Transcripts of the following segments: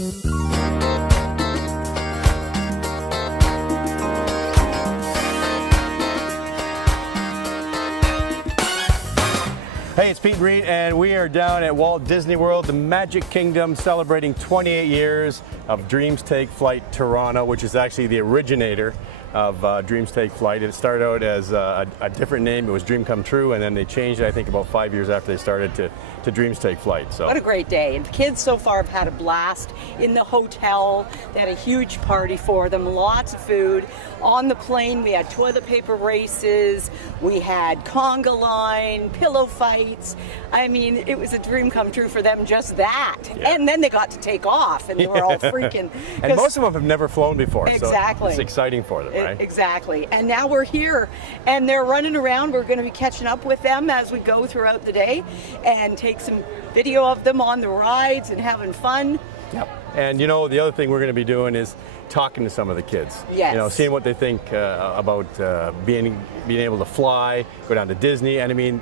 Hey, it's Peet Reet, and we are down at Walt Disney World, the Magic Kingdom, celebrating 28 years of Dreams Take Flight Toronto, which is actually the originator of Dreams Take Flight. It started out as a different name. It was Dream Come True, and then they changed it, I think, about 5 years after they started to Dreams Take Flight. So what a great day. And the kids so far have had a blast in the hotel. They had a huge party for them, lots of food. On the plane, we had toilet paper races, we had conga line, pillow fights. I mean, it was a dream come true for them, just that. Yeah. And then they got to take off, and they were all freaking. And most of them have never flown before, exactly. So it's exciting for them, right? Exactly. And now we're here, and they're running around. We're going to be catching up with them as we go throughout the day and take some video of them on the rides and having fun. Yep. And you know, the other thing we're going to be doing is talking to some of the kids. Yes. You know, seeing what they think about being able to fly, go down to Disney. And I mean,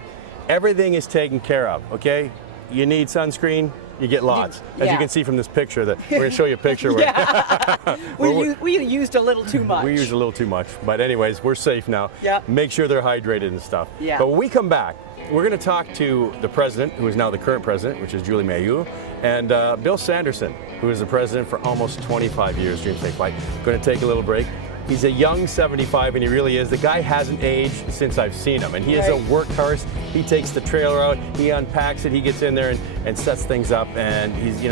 everything is taken care of, okay? You need sunscreen, you get lots. As you can see from this picture, that we're going to show you a picture where we used a little too much. We used a little too much. But anyways, we're safe now. Yep. Make sure they're hydrated and stuff. Yeah. But when we come back, we're going to talk to the president, who is now the current president, which is Julie Mayhew, and Bill Sanderson, who is the president for almost 25 years, Dreams Take Flight. Going to take a little break. He's a young 75, and he really is. The guy hasn't aged since I've seen him, and he is a workhorse. He takes the trailer out, he unpacks it, he gets in there and sets things up, and he's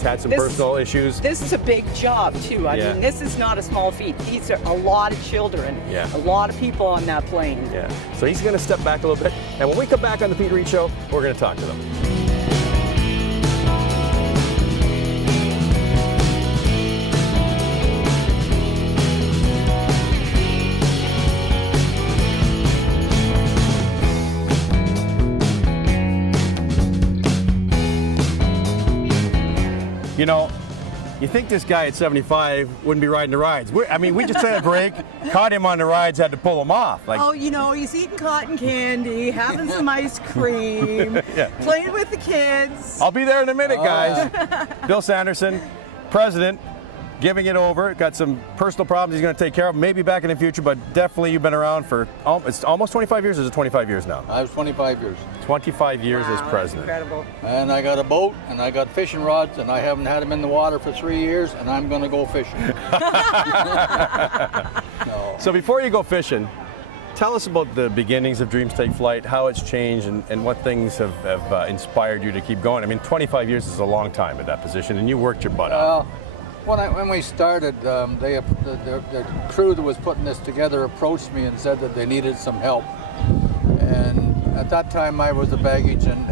had some personal issues. This is a big job too. I mean, this is not a small feat. These are a lot of children, a lot of people on that plane. Yeah. So he's going to step back a little bit, and when we come back on the Peet Reet Show, we're going to talk to them. You know, you think this guy at 75 wouldn't be riding the rides. I mean, we just had a break, caught him on the rides, had to pull him off. Like, oh, you know, he's eating cotton candy, having some ice cream, playing with the kids. I'll be there in a minute, guys. Bill Sanderson, president, giving it over. Got some personal problems he's going to take care of. Maybe back in the future, but definitely you've been around for it's almost 25 years. Or is it 25 years now? I was 25 years. 25 years as president. Incredible. And I got a boat, and I got fishing rods, and I haven't had them in the water for 3 years, and I'm going to go fishing. No. So before you go fishing, tell us about the beginnings of Dreams Take Flight, how it's changed, and what things have inspired you to keep going. I mean, 25 years is a long time at that position, and you worked your butt off. When we started, the crew that was putting this together approached me and said that they needed some help. And at that time, I was the baggage and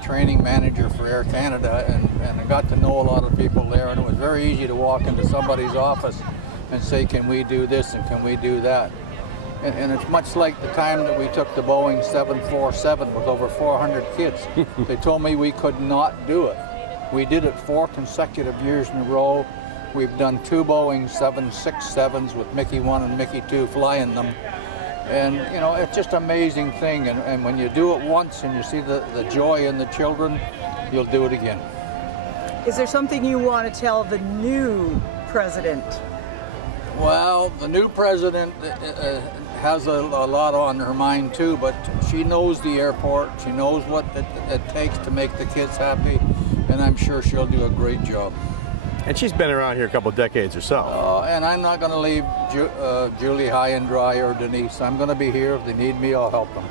training manager for Air Canada, and I got to know a lot of people there, and it was very easy to walk into somebody's office and say, can we do this and can we do that? And it's much like the time that we took the Boeing 747 with over 400 kids. They told me we could not do it. We did it 4 consecutive years in a row. We've done 2 Boeing 767s with Mickey 1 and Mickey 2 flying them. And, you know, it's just an amazing thing. And when you do it once and you see the joy in the children, you'll do it again. Is there something you want to tell the new president? Well, the new president has a lot on her mind too, but she knows the airport. She knows what it takes to make the kids happy, and I'm sure she'll do a great job. And she's been around here a couple of decades herself. And I'm not going to leave Julie high and dry or Denise. I'm going to be here. If they need me, I'll help them.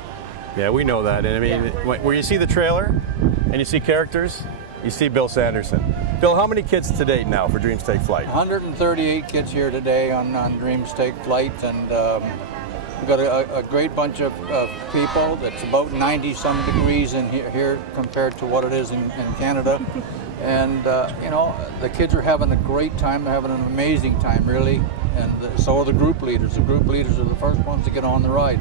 Yeah, we know that. And I mean, where you see the trailer and you see characters, you see Bill Sanderson. Bill, how many kids to date now for Dreams Take Flight? 138 kids here today on Dreams Take Flight, and we've got a great bunch of people. It's about 90-some degrees in here compared to what it is in Canada. And, you know, the kids are having a great time. They're having an amazing time, really. And so are the group leaders. The group leaders are the first ones to get on the ride.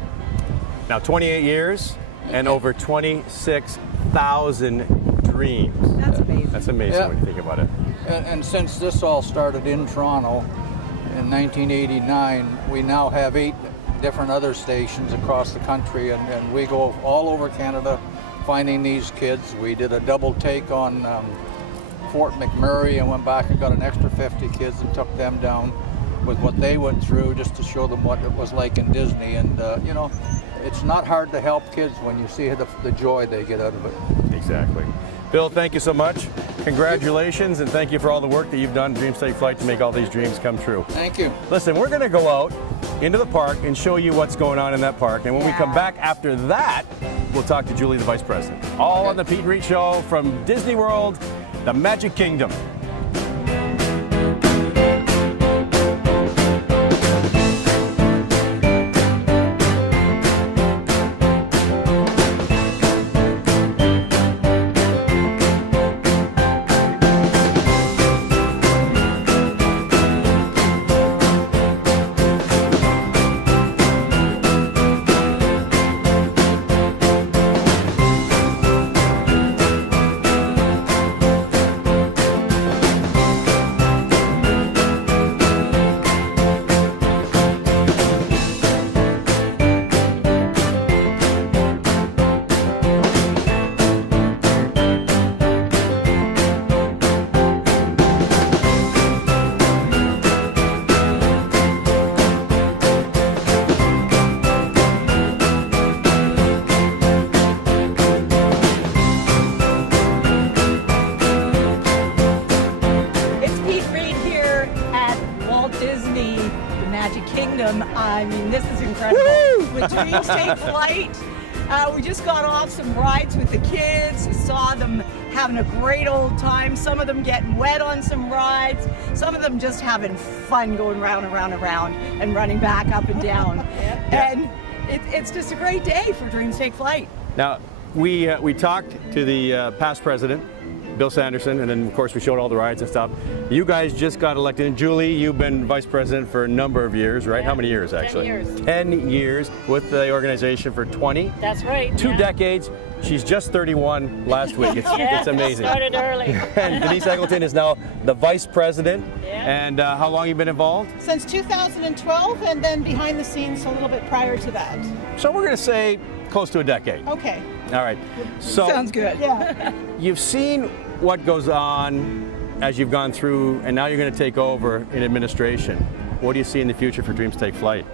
Now, 28 years and over 26,000 dreams. That's amazing. That's amazing when you think about it. And since this all started in Toronto in 1989, we now have 8 different other stations across the country, and we go all over Canada finding these kids. We did a double take on Fort McMurray and went back and got an extra 50 kids and took them down with what they went through, just to show them what it was like in Disney. And you know, it's not hard to help kids when you see the joy they get out of it. Exactly. Bill, thank you so much. Congratulations, and thank you for all the work that you've done, Dreams Take Flight, to make all these dreams come true. Thank you. Listen, we're going to go out into the park and show you what's going on in that park. And when we come back after that, we'll talk to Julie, the Vice President. All on the Peet Reet Show from Disney World, the Magic Kingdom. I mean, this is incredible. With Dreams Take Flight, we just got off some rides with the kids. We saw them having a great old time. Some of them getting wet on some rides. Some of them just having fun going round and round and round and running back up and down. And it's just a great day for Dreams Take Flight. Now, we talked to the past president, Bill Sanderson, and then of course we showed all the rides and stuff. You guys just got elected, and Julie, you've been vice president for a number of years, right? How many years actually? 10 years. 10 years with the organization for 20. That's right. Two decades. She's just 31 last week. It's amazing. Started early. And Denise Eggleton is now the vice president. And how long have you been involved? Since 2012, and then behind the scenes a little bit prior to that. So we're going to say close to a decade. Okay. All right. So sounds good. Yeah. You've seen what goes on as you've gone through, and now you're going to take over in administration. What do you see in the future for Dreams Take Flight?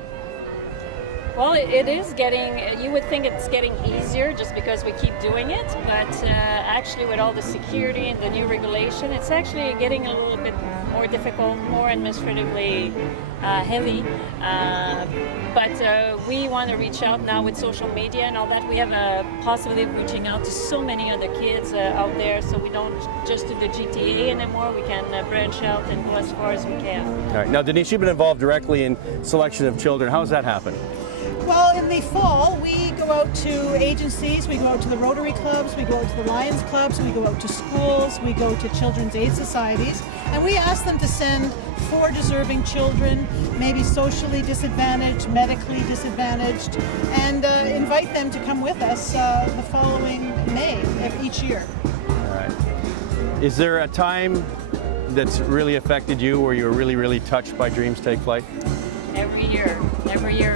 Well, it is getting, you would think it's getting easier just because we keep doing it, but actually with all the security and the new regulation, it's actually getting a little bit more difficult, more administratively heavy. But we want to reach out now with social media and all that. We have a possibility of reaching out to so many other kids out there, so we don't just do the GTA anymore. We can branch out and go as far as we can. All right. Now, Denise, you've been involved directly in selection of children. How does that happen? Well, in the fall, we go out to agencies, we go out to the Rotary clubs, we go out to the Lions clubs, we go out to schools, we go to children's aid societies, and we ask them to send 4 deserving children, maybe socially disadvantaged, medically disadvantaged, and invite them to come with us the following May of each year. All right. Is there a time that's really affected you where you're really, really touched by Dreams Take Flight? Every year,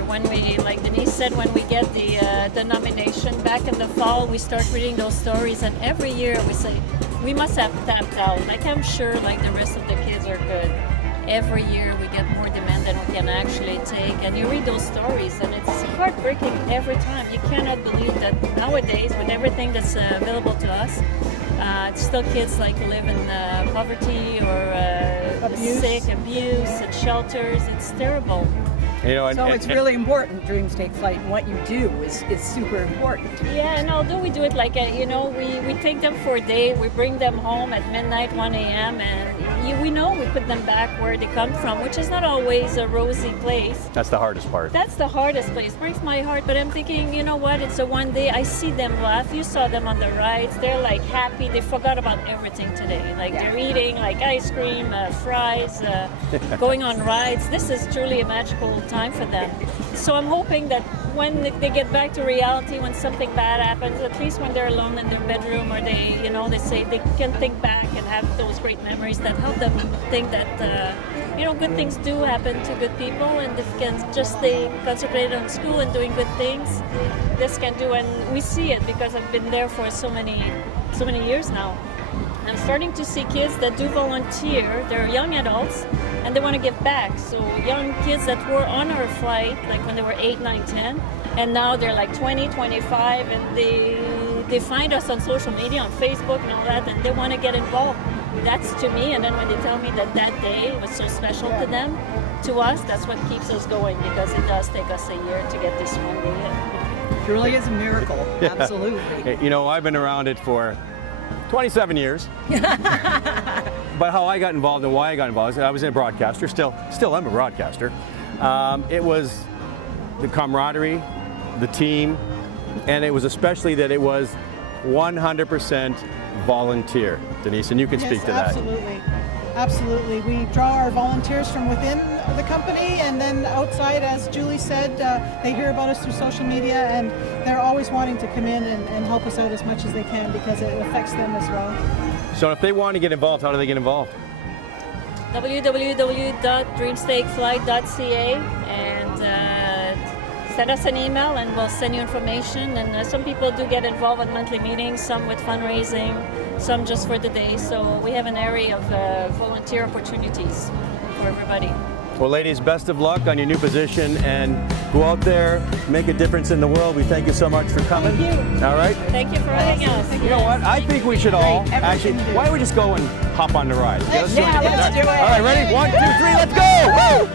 when we, like Denise said, when we get the nomination back in the fall, we start reading those stories, and every year we say, we must have tapped out. Like, I'm sure like the rest of the kids are good. Every year we get more demand than we can actually take, and you read those stories and it's heartbreaking every time. You cannot believe that nowadays, with everything that's available to us, it's still kids like live in poverty or sick, abuse, and shelters. It's terrible. You know, So it's really important, Dreams Take Flight, and what you do is super important. Yeah, and although we do it like, we take them for a day, we bring them home at midnight, 1 a.m., and we know we put them back where they come from, which is not always a rosy place. That's the hardest part. That's the hardest place. Breaks my heart, but I'm thinking, you know what, it's a one day, I see them laugh. You saw them on the rides, they're like happy, they forgot about everything today. Like they're eating like ice cream, fries, going on rides. This is truly a magical time for them. So I'm hoping that when they get back to reality, when something bad happens, at least when they're alone in their bedroom, or they say they can think back and have those great memories that help them think that good things do happen to good people, and if they can just stay concentrated on school and doing good things, this can do. And we see it because I've been there for so many years now. I'm starting to see kids that do volunteer. They're young adults and they want to give back. So young kids that were on our flight, like when they were 8, 9, 10, and now they're like 20, 25, and they find us on social media, on Facebook and all that, and they want to get involved. That's to me, and then when they tell me that that day was so special to them, to us, that's what keeps us going, because it does take us a year to get this one day in. It really is a miracle. Absolutely. Hey, you know, I've been around it for 27 years. But how I got involved and why I got involved is I was a broadcaster, still am a broadcaster. It was the camaraderie, the team, and it was especially that it was 100% volunteer, Denise, and you can speak to that. Absolutely. Absolutely. We draw our volunteers from within the company, and then outside, as Julie said, they hear about us through social media, and they're always wanting to come in and help us out as much as they can, because it affects them as well. So if they want to get involved, how do they get involved? www.dreamstakeflight.ca, and send us an email and we'll send you information. And some people do get involved in monthly meetings, some with fundraising, some just for the day. So we have an area of volunteer opportunities for everybody. Well, ladies, best of luck on your new position, and go out there, make a difference in the world. We thank you so much for coming. Thank you. All right? Thank you for having us. You know what? I think we should all Great. actually, Everything to do. why don't we just go and hop on the ride? Let's do do it. it. Let's do it. All right, ready? 1, 2, 3, let's go! Woo!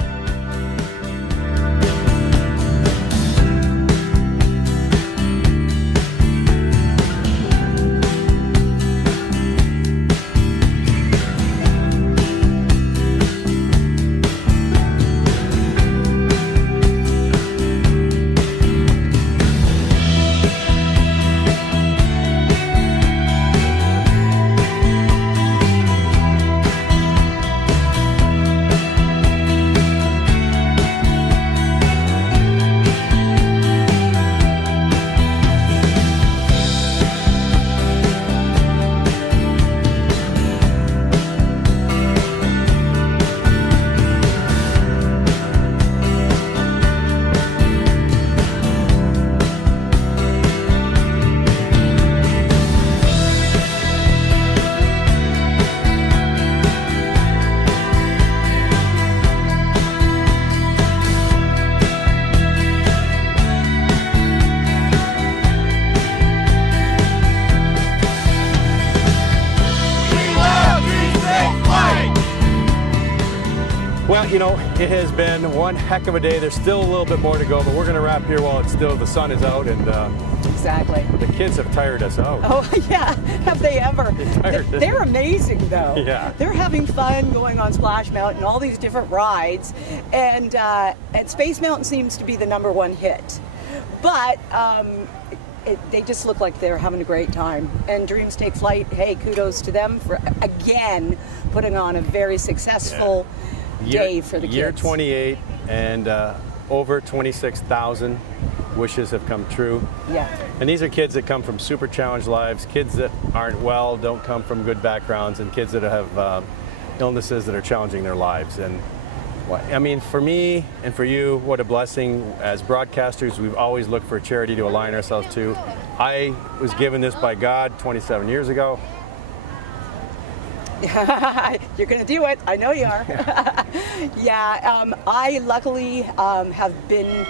Well, you know, it has been one heck of a day. There's still a little bit more to go, but we're going to wrap here while it's still, the sun is out, and Exactly. the kids have tired us out. Oh, yeah. Have they ever? tired. They're amazing, though. Yeah. They're having fun going on Splash Mountain, all these different rides. And Space Mountain seems to be the #1 hit. But they just look like they're having a great time. And Dreams Take Flight, hey, kudos to them for, again, putting on a very successful day for the kids. Year 28, and over 26,000 wishes have come true. Yeah. And these are kids that come from super challenged lives, kids that aren't well, don't come from good backgrounds, and kids that have illnesses that are challenging their lives. And I mean, for me and for you, what a blessing. As broadcasters, we've always looked for a charity to align ourselves to. I was given this by God 27 years ago. You're going to do it. I know you are. Yeah, I luckily have been,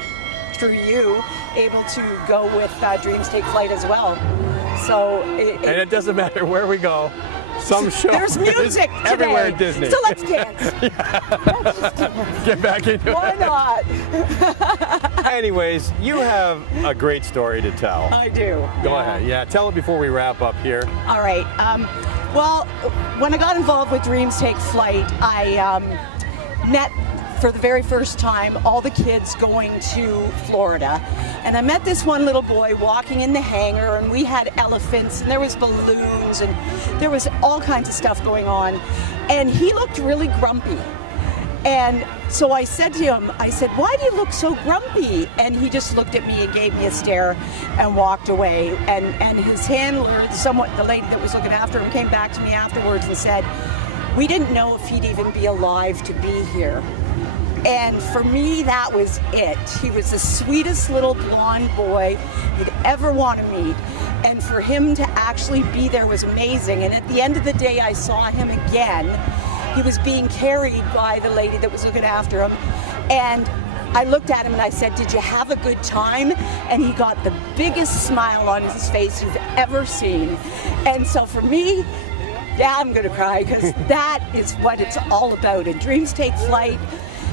through you, able to go with Dreams Take Flight as well. So And it doesn't matter where we go. Some show there's music is everywhere today. at Disney. So let's dance. Get back into Why it. not? Anyways, you have a great story to tell. I do. Go ahead. Yeah, tell it before we wrap up here. All right. Well, when I got involved with Dreams Take Flight, I met for the very first time all the kids going to Florida. And I met this one little boy walking in the hangar, and we had elephants, and there was balloons, and there was all kinds of stuff going on. And he looked really grumpy. And so I said to him, I said, "Why do you look so grumpy?" And he just looked at me and gave me a stare and walked away. And his handler, the lady that was looking after him, came back to me afterwards and said, "We didn't know if he'd even be alive to be here." And for me, that was it. He was the sweetest little blonde boy you'd ever want to meet. And for him to actually be there was amazing. And at the end of the day, I saw him again. He was being carried by the lady that was looking after him. And I looked at him and I said, "Did you have a good time?" And he got the biggest smile on his face you've ever seen. And so for me, yeah, I'm gonna cry, because that is what it's all about. And Dreams Take Flight,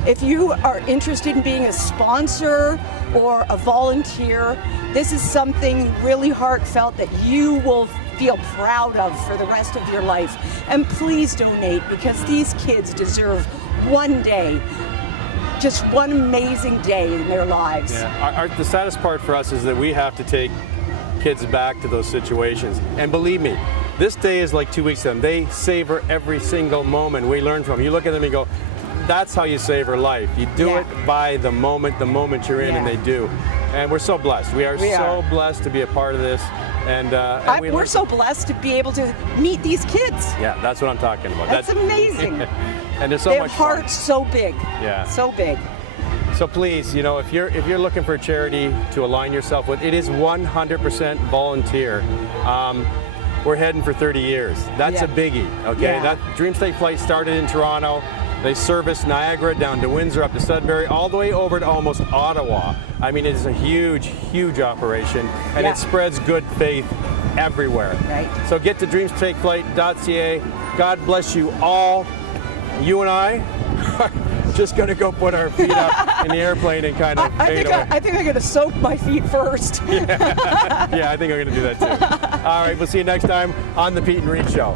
if you are interested in being a sponsor or a volunteer, this is something really heartfelt that you will feel proud of for the rest of your life. And please donate, because these kids deserve one day, just one amazing day in their lives. Yeah. The saddest part for us is that we have to take kids back to those situations. And believe me, this day is like 2 weeks to them. They savor every single moment. We learn from them. You look at them and you go, that's how you savor life. You do it by the moment you're in, and they do. And we're so blessed. We are so blessed to be a part of this. And we're so blessed to be able to meet these kids. Yeah, that's what I'm talking about. That's amazing. And there's so they much have fun. hearts so big. Yeah. So big. So please, you know, if you're looking for a charity to align yourself with, it is 100% volunteer. We're heading for 30 years. That's a biggie, okay? That Dreams Take Flight started in Toronto. They service Niagara down to Windsor, up to Sudbury, all the way over to almost Ottawa. I mean, it is a huge, huge operation, and it spreads good faith everywhere. Right. So get to dreamstakeflight.ca. God bless you all. You and I are just going to go put our feet up in the airplane and kind of fade away. I think I'm going to soak my feet first. Yeah, I think I'm going to do that too. All right, we'll see you next time on the Peet and Reet Show.